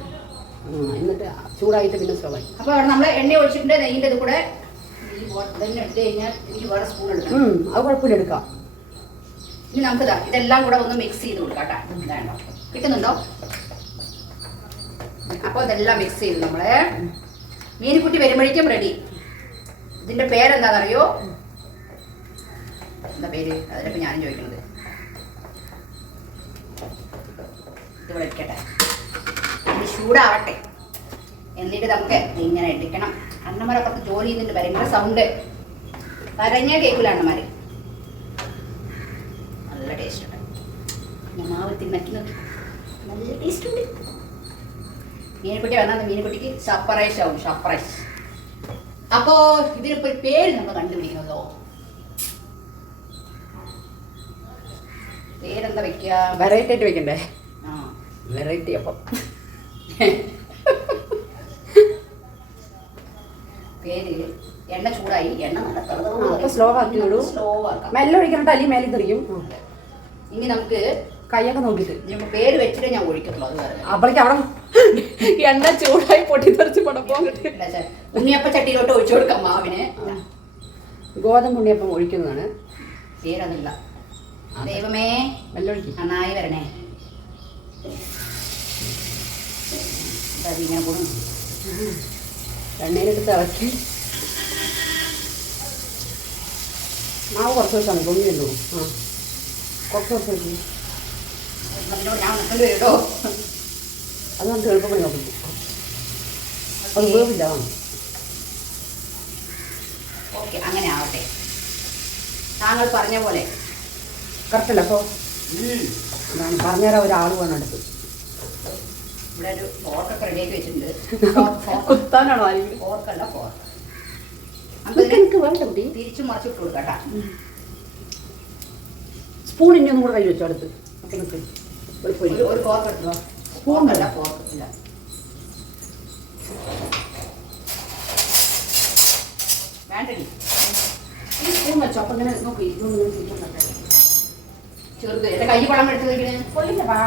എന്നിട്ട് ചൂടായിട്ട് പിന്നെ സ്ലോ ആയി. അപ്പോൾ അവിടെ നമ്മൾ എണ്ണ ഒഴിച്ചിട്ടുണ്ട്. നെയ്യിൻ്റെ ഇത് കൂടെ തന്നെ എടുത്ത് കഴിഞ്ഞാൽ എനിക്ക് വേറെ സ്പൂൺ എടുക്കണം. അത് കുഴപ്പമില്ല, എടുക്കാം. ഇനി നമുക്ക് ഇതെല്ലാം കൂടെ ഒന്ന് മിക്സ് ചെയ്ത് കൊടുക്കാം കേട്ടോ. ഇതാണ്ടോ കിട്ടുന്നുണ്ടോ? അപ്പോൾ ഇതെല്ലാം മിക്സ് ചെയ്ത് നമ്മളെ മീൻകുട്ടി വരുമ്പോഴേക്കും റെഡി. ഇതിൻ്റെ പേരെന്താണെന്നറിയോ? എന്താ പേര്? അതിലിപ്പോൾ ഞാനും ചോദിക്കുന്നത്. ഇതിവിടെ ഇരിക്കട്ടെ. ഇത് ചൂടാവട്ടെ. എന്നിട്ട് നമുക്ക് ഇങ്ങനെ ഇടിക്കണം. അണ്ണന്മാരപ്പുറത്ത് ജോലി ചെയ്യുന്നുണ്ട്. ഭയങ്കര സൗണ്ട്. കരഞ്ഞാൽ കേൾക്കില്ല അണ്ണന്മാർ. നല്ല ടേസ്റ്റ് ഉണ്ട്. ഞാൻ മാവ് തിന്നക്കി നോക്കി. നല്ല ടേസ്റ്റ് ഉണ്ട്. മീൻകുട്ടി വന്നാൽ മീൻകുട്ടിക്ക് സർപ്രൈസ് ആവും. സർപ്രൈസ്. അപ്പോൾ ഇതിനിപ്പോൾ ഒരു പേര് നമ്മൾ കണ്ടുപിടിക്കണമല്ലോ. പേരെന്താ വെക്കുക? വെറൈറ്റി ആയിട്ട് വെക്കണ്ടേ? ആ വെറൈറ്റി. അപ്പം പേര് എണ്ണ ചൂടായി. എണ്ണ നല്ല സ്ലോ ആക്കിയോളൂ. സ്ലോ ആക്കാം. മെല്ലെ ഒഴിക്കണം. അല്ലി മേലെ തെറിയും. ഇനി നമുക്ക് കൈയൊക്കെ നോക്കിയിട്ട് നമുക്ക് പേര് വെച്ചിട്ട് ഞാൻ ഒഴിക്കത്തുള്ളൂ. അത് വേറെ. അപ്പോഴേക്ക് അവിടെ എണ്ണ ചൂടായി പൊട്ടിത്തെറിച്ച് പടപ്പോ. ഉണ്ണിയപ്പ ചട്ടിയിലോട്ട് ഒഴിച്ചു കൊടുക്കാം മാവിന്. ഗോതമ്പ് ഉണ്ണിയപ്പം ഒഴിക്കുന്നതാണ്. പേരതില്ല. ദൈവമേ മെല്ലെ ഒഴിക്കും. നന്നായി വരണേ. ഇങ്ങനെ കൂടും. എണ്ണയിലെടുത്ത് ഇറക്കി മാവ് കുറച്ച് വെച്ചാൽ മതി. പൊങ്ങിയല്ലോ. കുറച്ച് വെച്ച് ഞാൻ നിൽക്കേണ്ടി വരും കേട്ടോ. അത് നമുക്ക് എളുപ്പപ്പണി നോക്കും. അത് വേവില്ല. ഓക്കെ അങ്ങനെ ആവട്ടെ. താങ്കൾ പറഞ്ഞ പോലെ കറക്റ്റല്ല. അപ്പോൾ അതാണ് പറഞ്ഞുതരാൻ ഒരാൾ വേണം അടുത്ത്. ഇവിടെ ഒരു ഫോർക്കൊക്കെ റെഡിയാക്കി വെച്ചിട്ടുണ്ട്. കുത്താനാണോ? ആരെങ്കിലും ഫോർക്കല്ല, ഫോർക്ക്. എനിക്ക് വേണ്ട കുട്ടി. തിരിച്ചു മറിച്ചിട്ട് കൊടുക്കട്ടാ. സ്പൂൺ ഇനി ഒന്നും കൂടെ കൈ വെച്ചോ അടുത്ത്. ഒരു ഫോർക്ക് എടുത്തോ. സ്പൂൺ അല്ല, ഫോർക്ക് ഇല്ല. ഞാൻ റെഡി. ഈ സ്പൂൺ വെച്ചോ. അപ്പൊ ഇങ്ങനെ നോക്കി ചെറുത് എന്റെ കൈ പഴം എടുത്ത് കൊള്ളില്ല പാ.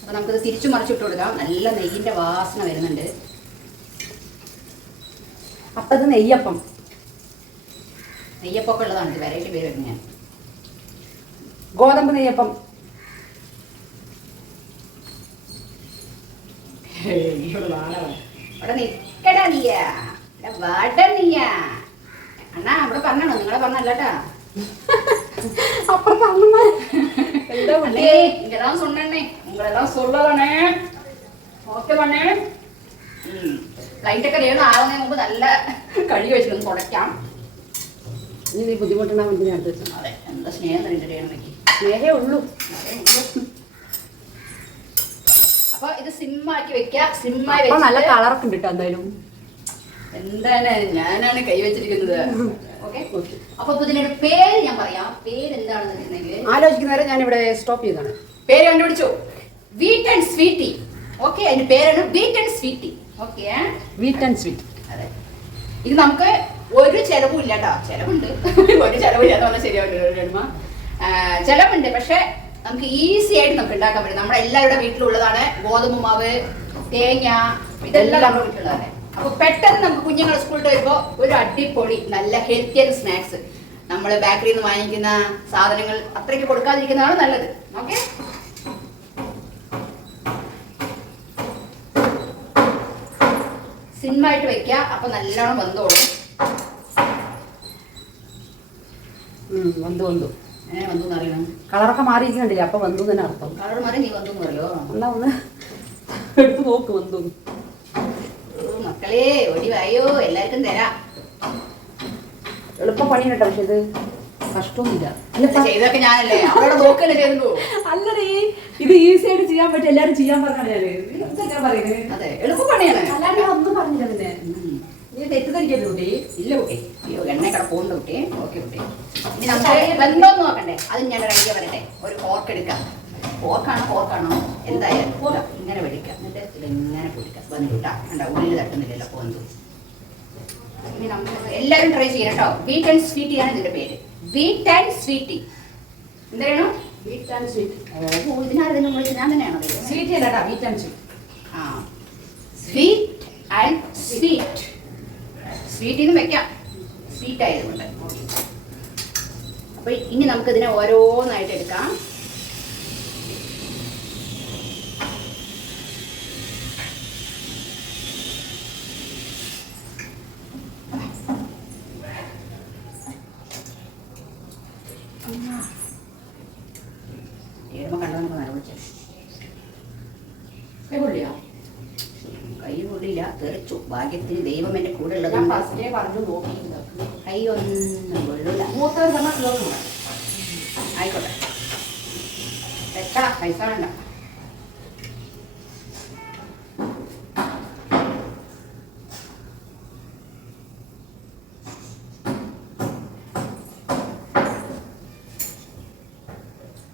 അപ്പൊ നമുക്കിത് തിരിച്ചു മറിച്ചിട്ട് കൊടുക്കാം. നല്ല നെയ്യിന്റെ വാസന വരുന്നുണ്ട്. അപ്പൊ ഇത് നെയ്യപ്പം. നെയ്യപ്പൊക്കെ ഉള്ളതാണ്. വെറൈറ്റി പേര് വരുന്നത് ഞാൻ. ഗോതമ്പ് നെയ്യപ്പം. അവിടെ നിക്കടാ നീയാ, വാട നീയാ അണ്ണാ. അവിടെ പറഞ്ഞോ, നിങ്ങളെ പറഞ്ഞല്ലാട്ടാ. അപ്പുറത്ത് അമ്മമാർ എന്താ അല്ലേ ഇങ്ങെല്ലാം சொன்னே உங்களெல்லாம் சொல்லலனே. ഓക്കെ പറഞ്ഞേ. ലൈറ്റൊക്കെ വേണം ആവുന്നതിന് മുമ്പ് നല്ല കഴുകി വെച്ചിട്ട് തുടയ്ക്കാം. ഇനി നീ ബുദ്ധിമുട്ടുണ്ടാകും വേണ്ടി അടുത്ത് വെച്ചാൽ. അതെ, എന്താ സ്നേഹം തരേണ്ടതെന്നൊക്കെ നേരെ ഉള്ളൂ. അപ്പൊ ഇത് സിമ്മാക്കി വെക്കുക. സിമ്മായി അപ്പൊ നല്ല വെച്ചിട്ട് കളറൊക്കെ ഉണ്ട് കേട്ടോ. എന്തായാലും എന്താണ് ഞാനാണ് കൈവച്ചിരിക്കുന്നത്. ഓക്കെ. അപ്പൊ ഇതിനൊരു പേര് ഞാൻ പറയാം. പേര് എന്താണെന്ന് വെച്ചിട്ടുണ്ടെങ്കിൽ ആലോചിക്കുന്നവരെ ഞാൻ ഇവിടെ സ്റ്റോപ്പ് ചെയ്താണ്. പേര് കണ്ടുപിടിച്ചു. Wheat and sweetie. ഓക്കെ, അതിന്റെ പേരാണ് wheat and sweetie. Okay, wheat and sweet. അതെ. ഇത് നമുക്ക് ഒരു ചെലവും ഇല്ല കേട്ടോ. ചെലവുണ്ട്, ഒരു ചെലവില്ല എന്ന് പറഞ്ഞാൽ ശരിയാവില്ല. ചെലവുണ്ട്, പക്ഷെ നമുക്ക് ഈസി ആയിട്ട് നമുക്ക് ഉണ്ടാക്കാൻ പറ്റും. നമ്മുടെ എല്ലാവരുടെ വീട്ടിലുള്ളതാണ്. ഗോതമ്പ് മാവ്, തേങ്ങ, ഇതെല്ലാം നമ്മുടെ വീട്ടിലുള്ളതാണ്. അപ്പൊ പെട്ടെന്ന് നമുക്ക് കുഞ്ഞുങ്ങൾ സ്കൂളിൽ വരുമ്പോ ഒരു അടിപൊളി നല്ല ഹെൽത്തിയൻ സ്നാക്സ്. നമ്മൾ ബേക്കറിയിൽ നിന്ന് വാങ്ങിക്കുന്ന സാധനങ്ങൾ അത്രയ്ക്ക് കൊടുക്കാതിരിക്കുന്നതാണ് നല്ലത്. ഓക്കെ, സിമ്മായിട്ട് വെക്കുക. അപ്പൊ നല്ലോണം വന്നോളും. വന്നു വന്നു. എങ്ങനെ വന്നു എന്നറിയണം. കളറൊക്കെ മാറിയിരിക്കണ്ടില്ല. അപ്പൊ വന്നു തന്നെ അർത്ഥം. കളർ മാറി നീ വന്നു പറയോ. എന്നാ ഒന്ന് എടുത്ത് നോക്ക് വന്നു. മക്കളെ ഓടി വായോ, എല്ലാവർക്കും തരാം. എളുപ്പ പണി കേട്ടോ. പക്ഷെ ഇത് കഷ്ടമൊന്നുമില്ല. ചെയ്തൊക്കെ ഞാനല്ലേ, അവരോട് നോക്കല്ലേ ചെയ്തു. അല്ലടേ, ഇത് ഈസി ആയിട്ട് ചെയ്യാൻ പറ്റും. എല്ലാരും ചെയ്യാൻ പറഞ്ഞാലേ എന്തൊക്കെയാ പറയുന്നത്. അതെ, എളുപ്പ പണിയാണ്. അല്ലാണ്ട് ഞാൻ ഒന്നും പറഞ്ഞില്ല. പിന്നെ നീ തെറ്റിദ്ധരിക്കല്ലേ കുട്ടി. ഇല്ല കുട്ടി, അയ്യോ എണ്ണക്കട പോകണ്ട കുട്ടി. ഓക്കെ കുട്ടി, ഇനി നമുക്ക് ബന്ധം നോക്കണ്ടേ. അത് ഞാൻ റെഡിയാ വരട്ടെ. ഒരു ഫോർക്ക് എടുക്കാം. ഫോർക്കാണോ എന്തായാലും ഇങ്ങനെ വെടിക്കാം. എന്നിട്ട് ഇതിങ്ങനെ പൊടിക്കാം. ബന്ധുട്ടാ കണ്ട ഉള്ളിൽ തട്ടുന്നില്ലല്ലോ പോന്തു. ഇനി നമുക്ക് എല്ലാവരും ട്രൈ ചെയ്യാം കേട്ടോ. വീറ്റ് ആൻഡ് സ്വീറ്റി ആണ് ഇതിന്റെ പേര്. Wheat and sweety. എന്താണോ വീറ്റ് ആൻഡ് സ്വീറ്റ്. ഇതിനാരെങ്കിലും വിളിച്ച് ഞാൻ തന്നെയാണോ? സ്വീറ്റ് അല്ലട്ടാ, വീറ്റ് ആൻഡ് സ്വീറ്റ്. ആ, സ്വീറ്റ് ആൻഡ് സ്വീറ്റ്. സ്വീറ്റിന്ന് വെക്കാം, സ്വീറ്റ് ആയതുകൊണ്ട്. അപ്പൊ ഇനി നമുക്ക് ഇതിനെ ഓരോന്നായിട്ട് എടുക്കാം. കണ്ടോ നമുക്ക് നരവിച്ച കൈ പൊള്ളിയോ? കൈ പൊള്ളില്ല, തെറിച്ചു. ഭാഗ്യത്തിന് ദൈവം എന്റെ കൂടെ ഉള്ളത്. പറഞ്ഞു നോക്കിയില്ല. കൈ ഒന്നും കൊള്ളില്ല. ആയിക്കോട്ടെ, വെക്കണം. പൈസ വേണ്ട.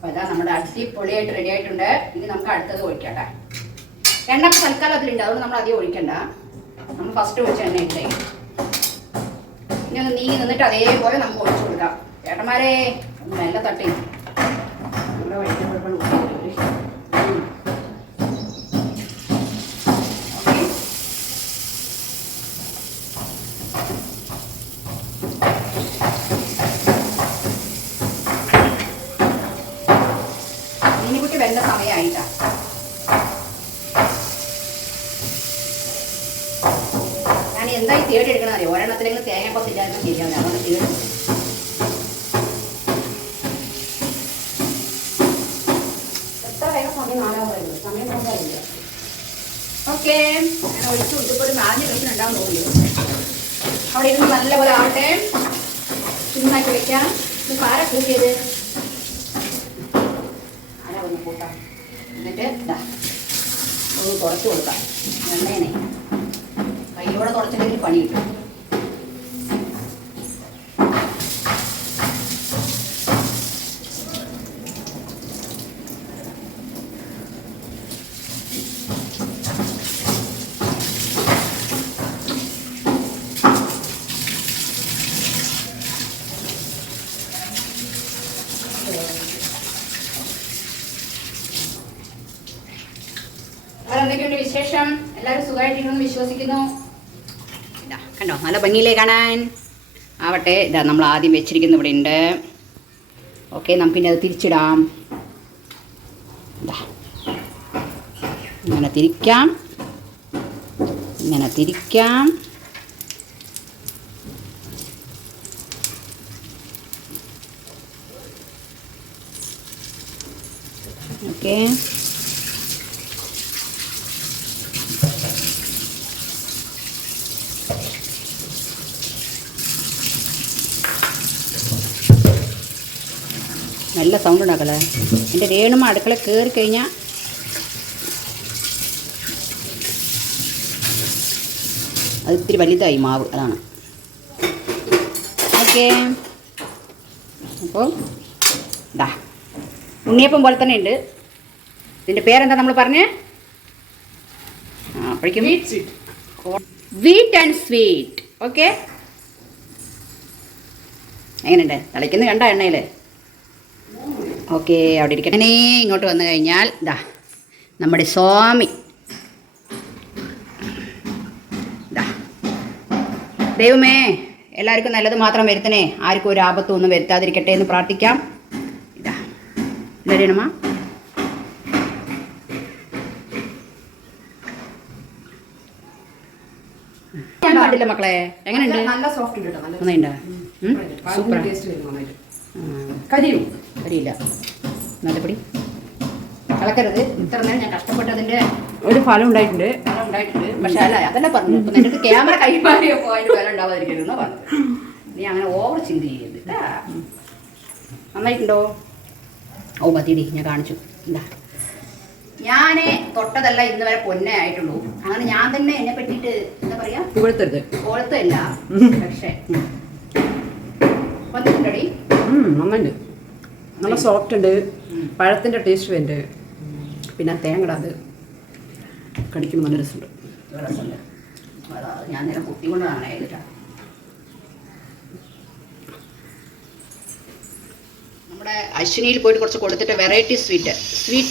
അതാ നമ്മുടെ അടിപൊളിയായിട്ട് റെഡി ആയിട്ടുണ്ട്. ഇനി നമുക്ക് അടുത്തത് ഒഴിക്കട്ടെ. എണ്ണ തൽക്കാലം അതിലുണ്ട്, അതുകൊണ്ട് നമ്മൾ അധികം ഒഴിക്കണ്ട. നമ്മൾ ഫസ്റ്റ് ഒഴിച്ച എണ്ണ ഇട്ടേ. ഇനി ഒന്ന് നീങ്ങി നിന്നിട്ട് അതേപോലെ നമുക്ക് ഒഴിച്ചു കൊടുക്കാം. ചേട്ടന്മാരെ ഒന്ന് മെല്ലെ തട്ടി. നമ്മുടെ വഴിക്കാൻ മീനിക്കുട്ടി വരുന്ന സമയമായിട്ടാ. ഞാൻ എന്തായി തേടി എടുക്കണം അറിയോ? ഒരെണ്ണത്തിലെങ്കിലും തേങ്ങ കൊത്തില്ലായിരുന്നു ശരിയാവില്ല. അതുകൊണ്ട് തേടി എത്ര വേഗം സമയം നാലാൻ പറയുന്നത്. സമയം നോക്കാറില്ല. ഓക്കെ, ഞാൻ ഒഴിച്ചു കൊടുത്തപ്പോൾ ഒരു 4 മിനിറ്റ് ഉണ്ടാവും തോന്നിയോ. അവിടെ ഇരുന്ന് നല്ലപോലെ ആവട്ടെ. സിമ്മാക്കി വെക്കാം. ഇത് പാര കൂട്ടിയത് ആരാ ഒന്ന് കൂട്ടാം. എന്നിട്ട് ഇതാ ഒന്ന് തുടച്ചു കൊടുക്കാം. എണ്ണേനെ കയ്യോടെ തുടച്ചില്ലെങ്കിൽ പണി കിട്ടും. എന്തൊക്കെയുണ്ട് വിശേഷം? എല്ലാവരും സുഖമായിട്ടിരിക്കുന്നു വിശ്വസിക്കുന്നു. ഇതാ കണ്ടോ, നല്ല ഭംഗിയിലേ കാണാൻ. ആവട്ടെ, ഇതാ നമ്മൾ ആദ്യം വെച്ചിരിക്കുന്ന ഇവിടെ ഉണ്ട്. ഓക്കെ, നമുക്കിനി അത് തിരിച്ചിടാം. ഇതാ ഇങ്ങനെ തിരിക്കാം, ഇങ്ങനെ തിരിക്കാം. ഓക്കെ, നല്ല സൗണ്ട് ഉണ്ടാക്കല്ലേ. എൻ്റെ രേണുമ്മ അടുക്കള കയറി കഴിഞ്ഞാൽ അത് ഇത്തിരി വലുതായി മാവ്, അതാണ്. ഓക്കെ, അപ്പോൾ ഇതാ ഉണ്ണിയപ്പം പോലെ തന്നെ ഉണ്ട്. ഇതിൻ്റെ പേരെന്താ നമ്മൾ പറഞ്ഞേ? അപ്പോഴേക്കും വീറ്റ് ആൻഡ് സ്വീറ്റ്. ഓക്കെ, എങ്ങനെയുണ്ട്? തിളയ്ക്കുന്നത് കണ്ട എണ്ണയിൽ. ഓക്കെ, അവിടെ ഇരിക്കട്ടെ. അങ്ങനെ ഇങ്ങോട്ട് വന്നു കഴിഞ്ഞാൽ ഇതാ നമ്മുടെ സ്വാമി. ഇതാ, ദൈവമേ എല്ലാവർക്കും നല്ലത് മാത്രം വരുത്തണേ, ആർക്കും ഒരു ആപത്തും ഒന്നും വരുത്താതിരിക്കട്ടെ എന്ന് പ്രാർത്ഥിക്കാം. ഇതാ എന്തറിയണമ്മ? ഞാൻ പാടില്ല മക്കളെ. എങ്ങനെയുണ്ട്? നല്ല സോഫ്റ്റ് ഉണ്ട് കേട്ടോ, നല്ല നന്നായിണ്ടാ? സൂപ്പർ. ടേസ്റ്റ് വരും നന്നായിട്ട്. കരിയും കരിയില്ല, നല്ല പൊടി കളക്കരുത്. ഇത്ര നേരം ഞാൻ കഷ്ടപ്പെട്ടതിൻ്റെ ഒരു ഫലം ഉണ്ടായിട്ടുണ്ട്. ഫലം ഉണ്ടായിട്ടുണ്ട്. പക്ഷെ അല്ല, അതല്ല പറഞ്ഞു. ഇപ്പം നിന്റെ ക്യാമറ കൈമാറിയപ്പോൾ അതിൻ്റെ ഫലം ഉണ്ടാവാതിരിക്കരുതെന്ന് പറഞ്ഞു. നീ അങ്ങനെ ഓവർ ചിന്ത ചെയ്യരുത് കേട്ടാ. നന്നായിട്ടുണ്ടോ? ഓ മതിടി, ഞാൻ കാണിച്ചു. എന്താ, ഞാൻ തൊട്ടതല്ല ഇന്ന് വരെ പൊന്നെ ആയിട്ടുള്ളൂ. അങ്ങനെ ഞാൻ തന്നെ എന്നെ പറ്റിയിട്ട് എന്താ പറയാ, പുകഴ്ത്തരുത്. ഓളത്തല്ല. പക്ഷേ വന്നിട്ടുണ്ടടി, നന്നുണ്ട്. നല്ല സോഫ്റ്റ് ഉണ്ട്, പഴത്തിൻ്റെ ടേസ്റ്റ് വരുന്നുണ്ട്. പിന്നെ തേങ്ങട അത് കടിക്കുമ്പോൾ നല്ല രസമുണ്ട്. രസമുണ്ട്. ഞാൻ നേരം കുത്തിക്കൊണ്ടാണ് ഏതിട്ടാ. നമ്മുടെ അശ്വിനിയിൽ പോയിട്ട് കുറച്ച് കൊടുത്തിട്ട് വെറൈറ്റി സ്വീറ്റ്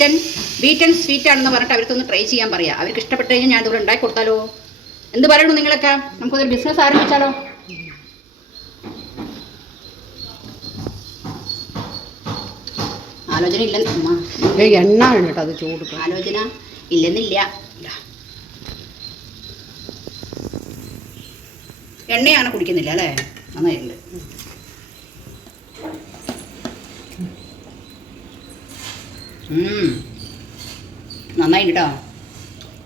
ആൻഡ് സ്വീറ്റ് ആണെന്ന് പറഞ്ഞിട്ട് അവർക്കൊന്ന് ട്രൈ ചെയ്യാൻ പറയാം. അവർക്ക് ഇഷ്ടപ്പെട്ട് കഴിഞ്ഞാൽ ഞാൻ ഇതുപോലെ ഉണ്ടാക്കി കൊടുത്താലോ? എന്ത് പറയണു നിങ്ങളൊക്കെ? നമുക്കൊരു ബിസിനസ് ആരംഭിച്ചാലോ? ആലോചന ഇല്ലെന്ന് എണ്ണ വേണം കേട്ടോ, അത് ചൂട്. ആലോചന ഇല്ലെന്നില്ല. എണ്ണയാണ് കുടിക്കുന്നില്ല അല്ലേ? നന്നായിട്ടുണ്ട്. നന്നായി കേട്ടോ.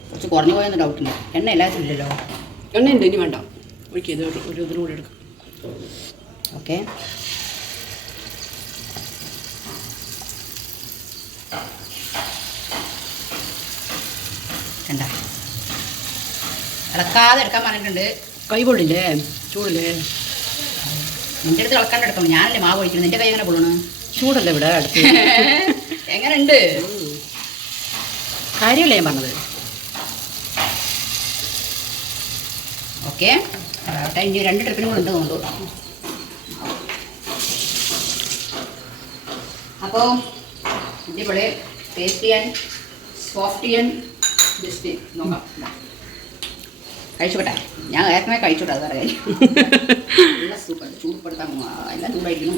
കുറച്ച് കുറഞ്ഞു പോയെന്ന് ഡൗട്ടില്ല. എണ്ണ എല്ലാത്തിലും ഇല്ലല്ലോ. എണ്ണ ഉണ്ട്, ഇനി വേണ്ട. ഒഴിക്കത് ഒരു ഇതിനും കൂടെ എടുക്കാം. ഓക്കെ, കണ്ട ഇളക്കാതെ എടുക്കാൻ പറഞ്ഞിട്ടുണ്ട്. കൈ പൊള്ളില്ലേ? ചൂടല്ലേ? നിന്റെ അടുത്ത് ഇളക്കാണ്ട് എടുക്കണം. ഞാനല്ലേ മാവ് ഒഴിക്കണം. നിന്റെ കൈ എങ്ങനെ പൊള്ളണം? ചൂടല്ലേ ഇവിടെ അടുത്ത്? എങ്ങനെയുണ്ട്? കാര്യമല്ലേ ഞാൻ പറഞ്ഞത്? ഓക്കെ, ഇനി 2 ട്രിപ്പിനും കൂടെ ഉണ്ട് തോന്നുന്നു. അപ്പോൾ അടിപൊളി tasty and softy and just നോക്കാം. കഴിച്ചോട്ടെ, ഞാൻ ഏറെക്കുറെ കഴിച്ചോട്ടെ. അത് പറയാം. നല്ല സൂപ്പർ. ചൂടുപ്പെടുത്താൻ എല്ലാം ചൂടായിരിക്കുന്നു.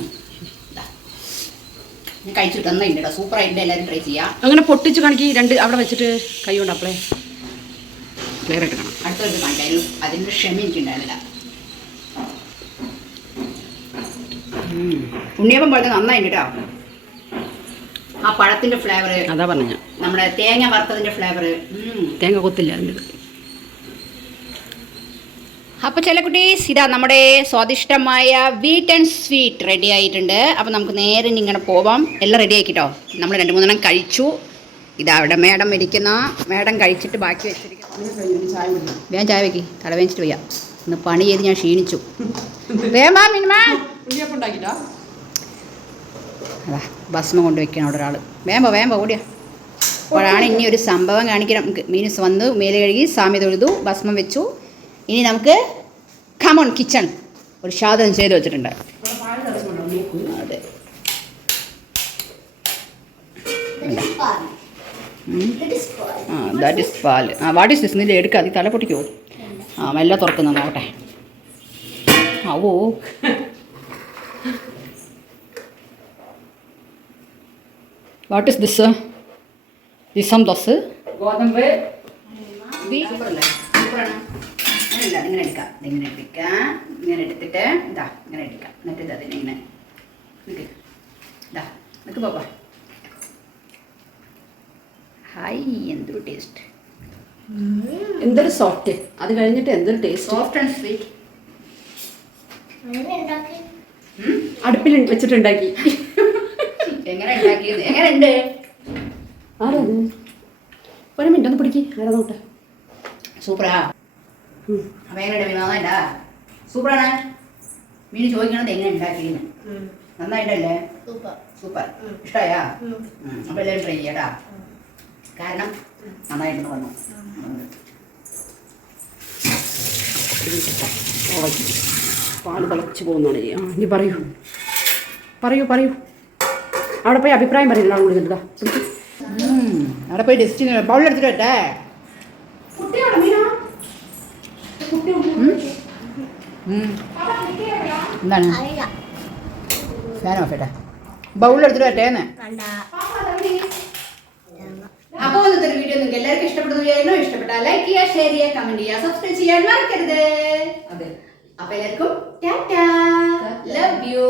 ഞാൻ കഴിച്ചിട്ട് തന്നിട്ടുണ്ട് കേട്ടോ. സൂപ്പറായിട്ട് എല്ലാവരും ട്രൈ ചെയ്യാം. അങ്ങനെ പൊട്ടിച്ച് കാണിക്കി. 2 അവിടെ വെച്ചിട്ട് കൈ കൊണ്ട് അപ്പളേ ക്ലിയർ ആയിട്ട് കാണാം. അടുത്തൊരു കാണിക്കാനും അതിൻ്റെ ക്ഷമ എനിക്കുണ്ടായിരുന്നില്ല. ഉണ്ണിയപ്പം പോലത്തെ നന്നായിട്ട് കേട്ടോ. ആ പഴത്തിൻ്റെ ഫ്ലേവർ, അതാ പറഞ്ഞ നമ്മുടെ തേങ്ങ വറുത്തതിൻ്റെ ഫ്ലേവർ. തേങ്ങ കൊത്തില്ല അതിൻ്റെ. അപ്പോൾ ചില കുട്ടീസ്, ഇതാ നമ്മുടെ സ്വാദിഷ്ടമായ വീറ്റ് ആൻഡ് സ്വീറ്റ് റെഡി ആയിട്ടുണ്ട്. അപ്പോൾ നമുക്ക് നേരെ ഇങ്ങനെ പോവാം. എല്ലാം റെഡി ആക്കിട്ടോ. നമ്മൾ 2-3 എണ്ണം കഴിച്ചു. ഇതാ അവിടെ മേഡം ഇരിക്കുന്ന. മേഡം കഴിച്ചിട്ട് ബാക്കി വെച്ചിരിക്കുന്നു. വേഗം ചായ വെക്കി, തല വേച്ചിട്ട് വയ്യ. ഇന്ന് പണി ചെയ്ത് ഞാൻ ക്ഷീണിച്ചു. വേമാ മിനിമാ അതാ ഭസ്മം കൊണ്ട് വെക്കണം അവിടെ ഒരാൾ. വേമ്പോ ഓടിയാ. അപ്പോഴാണ് ഇനി ഒരു സംഭവം കാണിക്കണം നമുക്ക്. മീൻസ് വന്നു, മേലെ കഴുകി, സാമ്യ തൊഴുതു, ഭസ്മം വെച്ചു. ഇനി നമുക്ക് കമോൺ കിച്ചൺ ഒരു സാധനം ചെയ്ത് വെച്ചിട്ടുണ്ട്. അതെ, ആ ദാറ്റ് ഇസ് പാല്. ആ വാട്ട് ഈസ് ദിസ്? നിന്റെ എടുക്കുക, അത് തല പൊട്ടിക്കോ. ആ മെല്ലെ തുറക്കുന്ന നോക്കട്ടെ. Oh what is this? This is this ഗോതമ്പ് സൂപ്പറല്ലേ? സൂപ്പറാണ്. അങ്ങനെയല്ല, ഇങ്ങനെ എടുക്കാം. ഇങ്ങനെ എടുക്കാം, ഇങ്ങനെ എടുത്തിട്ട് ഇതാ ഇങ്ങനെ എടുക്കാം. എന്നിട്ട് ഇത് അതിനെ ഇങ്ങനെ നിൽക്ക്. ഇതാ നിൽക്ക് പാപ്പ. ഹായ്, എന്തൊരു ടേസ്റ്റ്. എന്തൊരു സോഫ്റ്റ്. അത് കഴിഞ്ഞിട്ട് എന്തൊരു ടേസ്റ്റ്. Soft and sweet. അടുപ്പിൽ വെച്ചിട്ടുണ്ടാക്കി. എങ്ങനെ ഉണ്ടാക്കിയത്? എങ്ങനെയുണ്ട്? ആരത്? ഒരു മിനിറ്റ് ഒന്ന് പിടിക്ക്. ആരാ നോട്ടെ. സൂപ്പറാ. അപ്പം എങ്ങനെയുണ്ട് മീൻ? നന്നായിട്ടാ? സൂപ്പറാണ്. മീൻ ചോദിക്കണത് എങ്ങനെ ഉണ്ടാക്കിയെന്ന്. നന്നായിട്ടല്ലേ? സൂപ്പർ. ഇഷ്ടമായാ? അപ്പം എല്ലാവരും ട്രൈ ചെയ്യാട്ടാ. കാരണം നന്നായിട്ടെന്ന് വന്നു. പാല് തിളച്ച് പോകുന്നതാണ്. ആ ഇനി പറയൂ പറയൂ പറയൂ. അവിടെ പോയി അഭിപ്രായം പറയുന്നില്ല. അവിടെ കൊടുത്തിട്ടാ അവിടെ പോയി ഡെസ്റ്റിന് ബൗളെടുത്തിട്ട് വരട്ടെ. എന്താണ് ഫാൻ ഓഫ് ചെയ്യട്ടെ. ബൗളെടുത്തിട്ട് വരട്ടേന്ന്. അപ്പോൾ ഇന്നത്തെ ഒരു വീഡിയോ നിങ്ങൾക്ക് എല്ലാവർക്കും ഇഷ്ടപ്പെടുന്നു വിചാരിക്കുന്നു. ഇഷ്ടപ്പെട്ടാൽ ലൈക്ക് ചെയ്യുക, ഷെയർ ചെയ്യുക, കമന്റ് ചെയ്യുക, സബ്സ്ക്രൈബ് ചെയ്യാൻ മറക്കരുത്. അതെ. അപ്പൊ എല്ലാവർക്കും ടാറ്റാ, ലവ് യു.